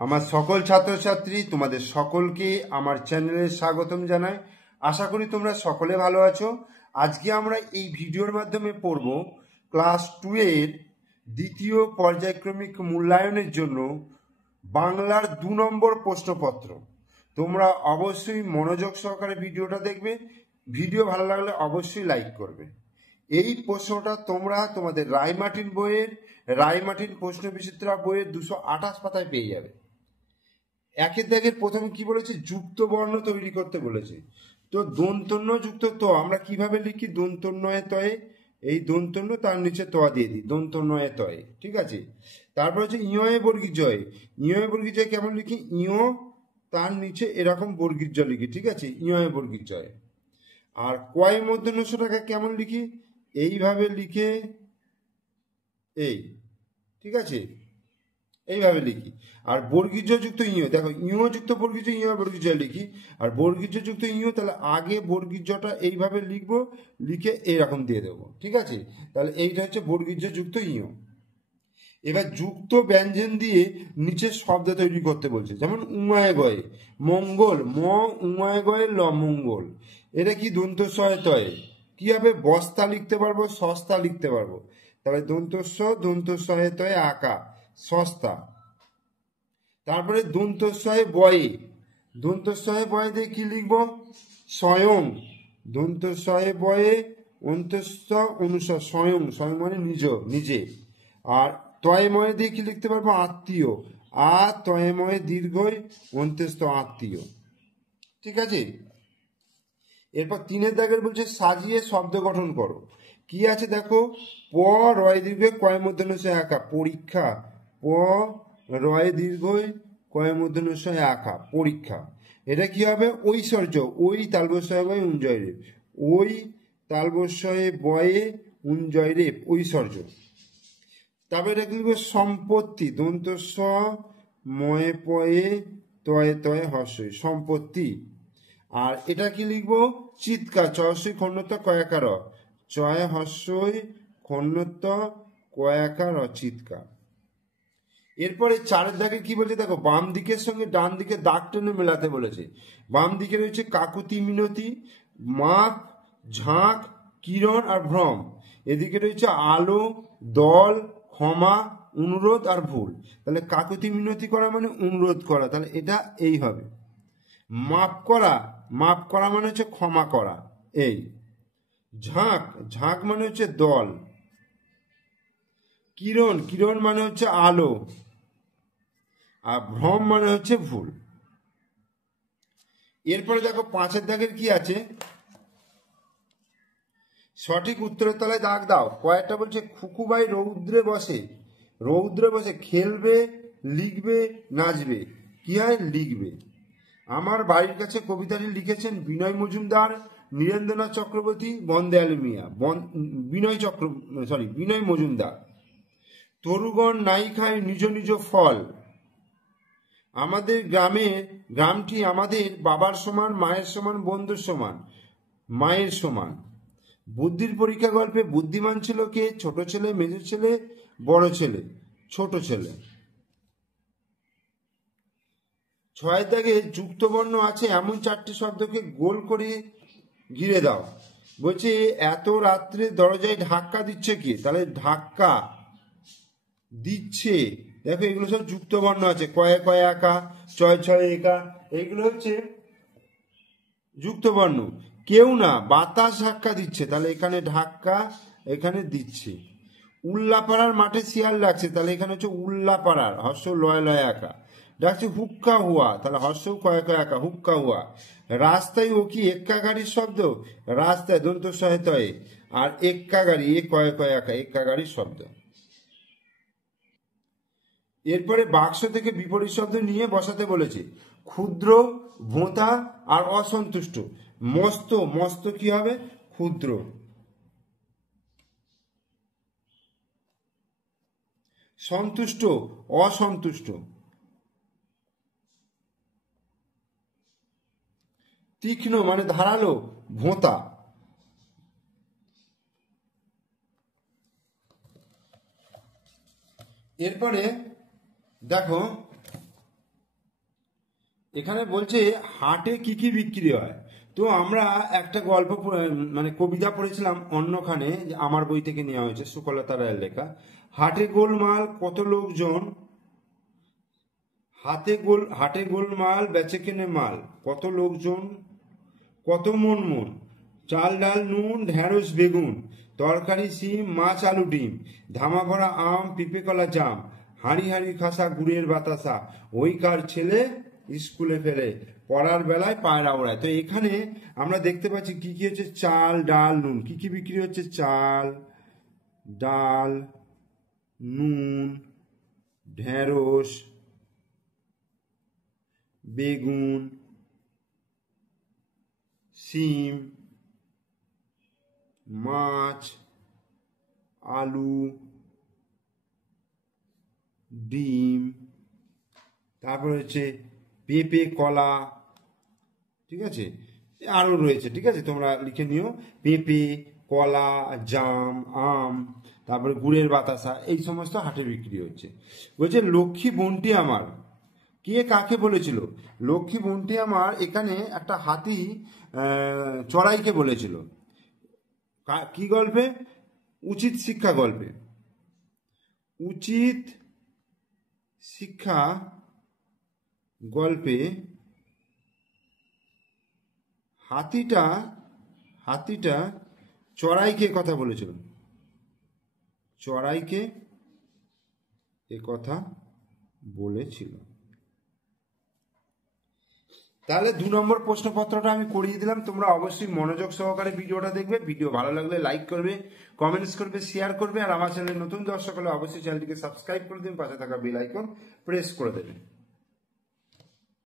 আমার সকল ছাত্রছাত্রী তোমাদের সকলকে আমার চ্যানেলে স্বাগতম জানাই। আশা করি তোমরা সকলে ভালো আছো। আজকে আমরা এই ভিডিওর মাধ্যমে পড়ব ক্লাস 2 এর দ্বিতীয় পর্যায়ক্রমিক মূল্যায়নের জন্য বাংলার 2 নম্বর প্রশ্নপত্র। তোমরা অবশ্যই মনোযোগ সহকারে ভিডিওটা দেখবে। ভিডিও ভালো লাগলে অবশ্যই লাইক করবে। এই প্রশ্নটা তোমরা তোমাদের রায়মার্টিন বইয়ের রায়মার্টিন প্রশ্ন বিচিত্রা বইয়ের 228 পাতায় পেয়ে যাবে। একের দাগের প্রথমে কি বলেছে, যুক্ত বর্ণ তৈরি করতে বলেছে। তো দন্তন্য যুক্ত ত আমরা কিভাবে লিখি, দন্তন্বয়ে তয়ে, এই দন্তন্য তার নিচে ত দিয়ে দিই, দন্তন্বয়ে তয়ে, ঠিক আছে। তারপর হচ্ছে ইয়ে বর্গীর জয়, ইয়ে বর্গীর জয় কেমন লিখি, ইয় তার নিচে এরকম বর্গীর জয় লিখি, ঠিক আছে, ইয়ে বর্গীর জয়। আর কয় মধ্যনস্যটাকে কেমন লিখি, এইভাবে লিখে এই, ঠিক আছে, এইভাবে লিখি। আর বর্গীর্য যুক্ত ইয়, দেখো ইয় যুক্ত বর্গীর্য, ইয় বর্গীর্য লিখি। আর বর্গীর্য যুক্ত ইয়, তাহলে আগে বর্গীর্যটা এইভাবে লিখবো, লিখে এইরকম দিয়ে দেবো, ঠিক আছে। তাহলে এইটা হচ্ছে বর্গীর্য যুক্ত ইয়। এবার যুক্ত ব্যঞ্জন দিয়ে নিচের শব্দ তৈরি করতে বলছে, যেমন উমায় গয়ে, মঙ্গল, ম উমায় গয়ে ল মঙ্গল, এটা কি দন্তস্বয়ে তয়ে, কি হবে, বস্তা লিখতে পারবো, সস্তা লিখতে পারবো। তাহলে দন্তস্বয়ে তয়ে আঁকা, সস্তা। তারপরে দন্তস্বয়ে বয়ে, দন্তস্বয়ে বয়ে দিয়ে কি লিখবো, স্বয়ং, দন্তস্বয়ে বয়ে অন্তস্থ অনুস্বর, স্বয়ং, স্বয়ং মানে নিজ, নিজে। আর তয়ময় দিয়ে কি লিখতে পারবো, আত্মীয়, আ তয়ময় দীর্ঘই অন্তস্থ আত্মীয়, ঠিক আছে। এরপর 3 দাগের বলছে সাজিয়ে শব্দ গঠন করো। কি আছে দেখো, প রয় দীর্ঘ কয় মধ্যনস্যয় আঁকা, পরীক্ষা, প রয় দীর্ঘ কয় মধ্যনস্যয় আঁকা, পরীক্ষা। এটা কি হবে, ঐশ্বর্য, ওই তালবস্যয় বয়ে উঞ্জয় রেপ, ওই তালবস্যয়ে বয়ে উঞ্জয় রেপ, ঐশ্বর্য। তারপরে এটা কি লিখবো, সম্পত্তি, দন্তস্ব ময়ে পয়ে তয়ে তয়ে হর্ষই, সম্পত্তি। আর এটা কি লিখবো, চিৎকার, চয়সই খন্ডত্ব কয়াকার, চয় হর্ষই খন্ডত্ব কয়াকার, চিৎকার। এরপরে 4 দাগে কি বলছে দেখো, বাম দিকের সঙ্গে ডান দিকে দাগ টেনে মেলাতে বলেছে। বাম দিকে রয়েছে কাকুতি মিনতি, মাপ, ঝাঁক, কিরণ আর ভ্রম। এদিকে রয়েছে আলো, দল, ক্ষমা, অনুরোধ আর ভুল। তাহলে কাকুতি মিনতি করা মানে অনুরোধ করা, তাহলে এটা এই হবে। মাপ করা, মাপ করা মানে হচ্ছে ক্ষমা করা, এই। ঝাঁক, ঝাঁক মানে হচ্ছে দল। কিরণ, কিরণ মানে হচ্ছে আলো। আর ভ্রম মানে হচ্ছে ভুল। এরপরে দেখো 5 দাগের কি আছে, সঠিক উত্তরের তলায় দাগ দাও। কয়েকটা বলছে, খুকুবাই রৌদ্রে বসে, রৌদ্রে বসে খেলবে, লিখবে, নাচবে, কি হয়, লিখবে। আমার বাড়ির কাছে কবিতাটি লিখেছেন বিনয় মজুমদার, নীরেন্দ্রনাথ চক্রবর্তী, বনদয়াল মিয়া, বিনয় মজুমদার। তরুগণ নাই খায় নিজ নিজ ফল, আমাদের গ্রামটি আমাদের বাবার সমান, মায়ের সমান, বন্ধুর সমান, মায়ের সমান। বুদ্ধির পরীক্ষা গল্পে বুদ্ধিমান ছিল কে, ছোট ছেলে, মেজ ছেলে, বড় ছেলে, ছোট ছেলে। 6 দাগে যুক্ত বর্ণ আছে এমন 4টি শব্দকে গোল করে ঘিরে দাও। বলছে এত রাত্রে দরজায় ধাক্কা দিচ্ছে কি, তাহলে ধাক্কা দিচ্ছে, দেখো এগুলো সব যুক্ত বর্ণ আছে, কয়ে কয়ে একা, ছয় ছয় একা, এইগুলো হচ্ছে যুক্ত বর্ণ। কেউ না, বাতাস ধাক্কা দিচ্ছে, তাহলে এখানে ধাক্কা, এখানে দিচ্ছে। উল্লাপাড়ার মাঠে শিয়াল ডাকছে, তাহলে এখানে হচ্ছে উল্লাপাড়ার, হর্ষ লয় লয় একা। ডাকছে হুক্কা হুয়া, তাহলে হর্ষ কয় কয় একা, হুক্কা হুয়া। রাস্তায় ও কি এক্কা গাড়ির শব্দ, রাস্তায় দন্তস্বয়ে তয়ে, আর এক্কা গাড়ি, এ কয় কয় একা, এক্কা গাড়ির শব্দ। এরপরে বাক্স থেকে বিপরীত শব্দ নিয়ে বসাতে বলেছে। ক্ষুদ্র, ভোঁতা আর অসন্তুষ্ট। মস্ত, মস্ত কি হবে, ক্ষুদ্র। সন্তুষ্ট, অসন্তুষ্ট। তীক্ষ্ণ মানে ধারালো, ভোঁতা। এরপরে দেখো এখানে বলছে হাটে কি কি বিক্রি হয়। তো আমরা একটা গল্প মানে কবিতা পড়েছিলাম অন্যখানে, যে আমার বই থেকে নেওয়া হয়েছে, সুকলতা রায়ের লেখা। হাটে গোলমাল কত লোকজন, হাটে গোলমাল বেচে কেনে মাল, কত লোকজন কত মন মন, চাল ডাল নুন ঢেঁড়স বেগুন, তরকারি সিম মাছ আলু ডিম, ধামা ভরা আম পিঁপে কলা জাম, হাঁড়ি হাঁড়ি খাসা গুড়ের বাতাসা, ওই কার ছেলে স্কুলে ফেরে, পড়ার বেলায় পায়রা ওড়ায়। তো এখানে আমরা দেখতে পাচ্ছি কি কি হচ্ছে, চাল ডাল নুন, কি কি বিক্রি হচ্ছে, চাল ডাল নুন ঢেঁড়স বেগুন সিম মাছ আলু ডিম, তারপর হচ্ছে পেঁপে কলা, ঠিক আছে, আরও রয়েছে, ঠিক আছে, তোমরা লিখে নিও। পেঁপে কলা জাম আম, তারপরে গুড়ের বাতাসা, এই সমস্ত হাটে বিক্রি হচ্ছে। বলছে লক্ষ্মী বোনটি আমার, কে কাকে বলেছিল? লক্ষ্মী বোনটি আমার এখানে একটা হাতি চড়াইকে বলেছিল। কি গল্পে? উচিত শিক্ষা গল্পে। উচিত শিক্ষা গল্পে হাতিটা চড়াইকে কথা বলেছিল, চড়াইকে এ কথা বলেছিল। তাহলে 2 নম্বর প্রশ্নপত্রটা আমি করিয়ে দিলাম, তোমরা অবশ্যই মনোযোগ সহকারে ভিডিওটা দেখবে। ভিডিও ভালো লাগলে লাইক করবে, কমেন্টস করবে, শেয়ার করবে, আর আমার চ্যানেলে নতুন দর্শক হলে অবশ্যই চ্যানেলটিকে সাবস্ক্রাইব করে দিন, পাশে থাকা বেল আইকন প্রেস করে দেবে।